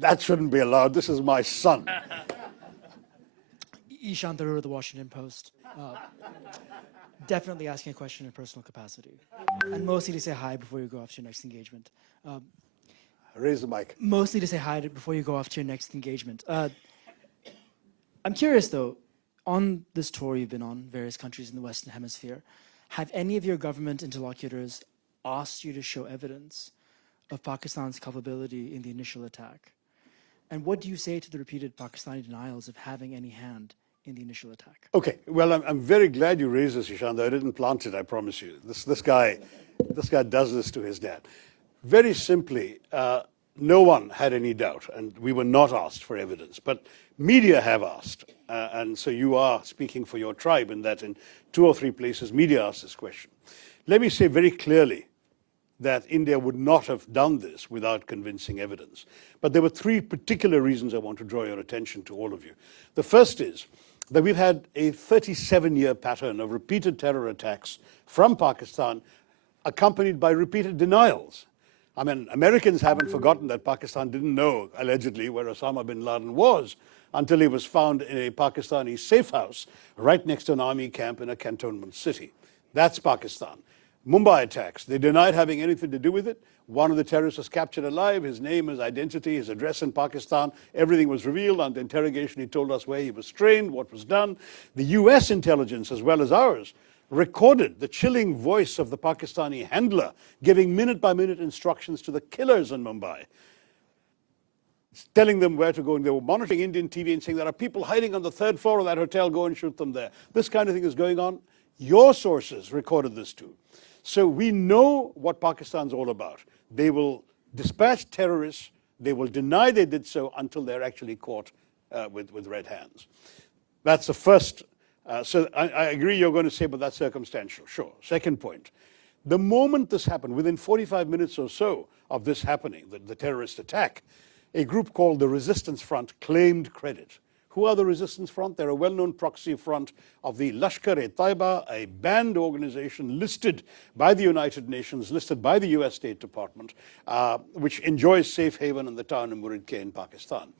That shouldn't be allowed. This is my son. Shasi Tharoor of the Washington Post. Definitely asking a question in personal capacity. And mostly to say hi before you go off to your next engagement. Raise the mic. Mostly to say hi before you go off to your next engagement. I'm curious, though, on this tour you've been on, various countries in the Western Hemisphere, have any of your government interlocutors asked you to show evidence of Pakistan's culpability in the initial attack? And what do you say to the repeated Pakistani denials of having any hand in the initial attack? Okay, well, I'm very glad you raised this, Ishant. I didn't plant it, I promise you. This guy does this to his dad. Very simply, no one had any doubt, and we were not asked for evidence. But media have asked, and so you are speaking for your tribe in that in 2 or 3 places, media asked this question. Let me say very clearly that India would not have done this without convincing evidence. But there were 3 particular reasons I want to draw your attention to, all of you. The first is that we've had a 37-year pattern of repeated terror attacks from Pakistan, accompanied by repeated denials. I mean, Americans haven't forgotten that Pakistan didn't know, allegedly, where Osama bin Laden was until he was found in a Pakistani safe house right next to an army camp in a cantonment city. That's Pakistan. Mumbai attacks, they denied having anything to do with it. One of the terrorists was captured alive, his name, his identity, his address in Pakistan, everything was revealed. Under interrogation, he told us where he was trained, what was done. The US intelligence, as well as ours, recorded the chilling voice of the Pakistani handler giving minute-by-minute instructions to the killers in Mumbai, telling them where to go. And they were monitoring Indian TV and saying, there are people hiding on the 3rd floor of that hotel, go and shoot them there. This kind of thing is going on. Your sources recorded this too. So we know what Pakistan's all about. They will dispatch terrorists, they will deny they did so until they're actually caught with red hands. That's the first. So I agree you're going to say, but that's circumstantial. Sure. Second point. The moment this happened, within 45 minutes or so of this happening, the terrorist attack, a group called the Resistance Front claimed credit. Who are the Resistance Front? They're a well-known proxy front of the Lashkar-e-Taiba, a banned organization listed by the United Nations, listed by the US State Department, which enjoys safe haven in the town of Murid-K in Pakistan.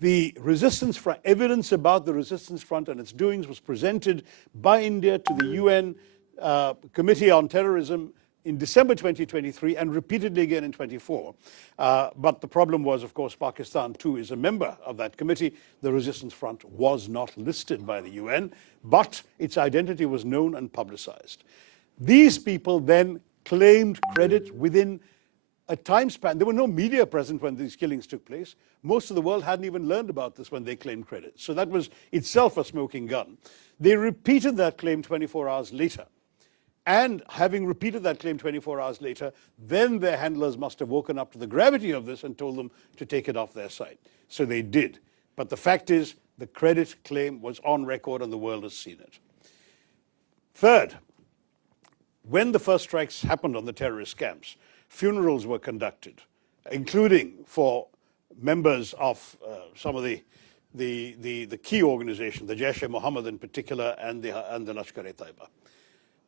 The Resistance Front, evidence about the Resistance Front and its doings was presented by India to the UN Committee on Terrorism in December 2023 and repeatedly again in 24. But the problem was, of course, Pakistan too is a member of that committee. The Resistance Front was not listed by the UN, but its identity was known and publicized. These people then claimed credit within a time span. There were no media present when these killings took place. Most of the world hadn't even learned about this when they claimed credit. So that was itself a smoking gun. They repeated that claim 24 hours later. And having repeated that claim 24 hours later, then their handlers must have woken up to the gravity of this and told them to take it off their site. So they did. But the fact is, the credit claim was on record and the world has seen it. Third, when the first strikes happened on the terrorist camps, funerals were conducted, including for members of some of the key organizations, the Jaish-e-Mohammed in particular, and the Lashkar-e-Taiba.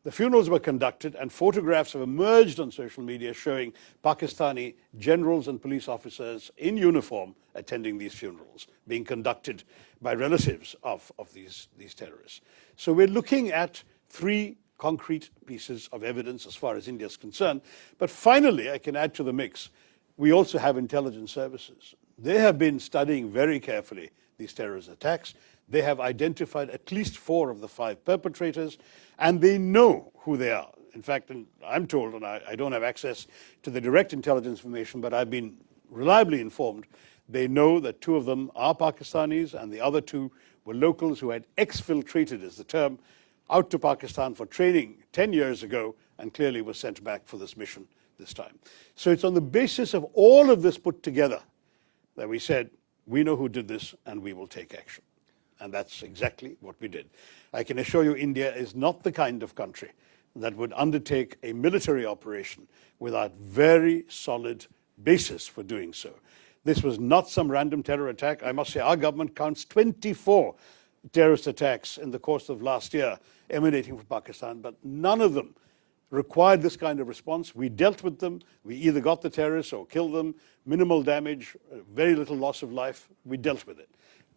The funerals were conducted, and photographs have emerged on social media showing Pakistani generals and police officers in uniform attending these funerals, being conducted by relatives of these terrorists. So we're looking at 3 concrete pieces of evidence as far as India is concerned. But finally, I can add to the mix, we also have intelligence services. They have been studying very carefully these terrorist attacks. They have identified at least 4 of the 5 perpetrators, and they know who they are. In fact, and I'm told, and I don't have access to the direct intelligence information, but I've been reliably informed, they know that 2 of them are Pakistanis, and the other 2 were locals who had exfiltrated, is the term, out to Pakistan for training 10 years ago, and clearly were sent back for this mission this time. So it's on the basis of all of this put together that we said, we know who did this, and we will take action. And that's exactly what we did. I can assure you India is not the kind of country that would undertake a military operation without very solid basis for doing so. This was not some random terror attack. I must say our government counts 24 terrorist attacks in the course of last year emanating from Pakistan, but none of them required this kind of response. We dealt with them. We either got the terrorists or killed them, minimal damage, very little loss of life. We dealt with it.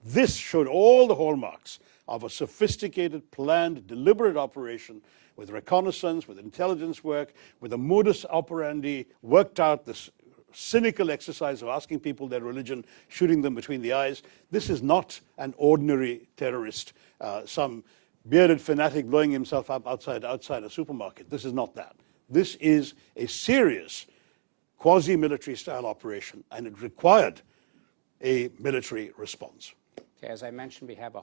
This showed all the hallmarks of a sophisticated, planned, deliberate operation with reconnaissance, with intelligence work, with a modus operandi worked out, this cynical exercise of asking people their religion, shooting them between the eyes. This is not an ordinary terrorist, some bearded fanatic blowing himself up outside a supermarket. This is not that. This is a serious quasi-military style operation, and it required a military response. Okay, as I mentioned, we have a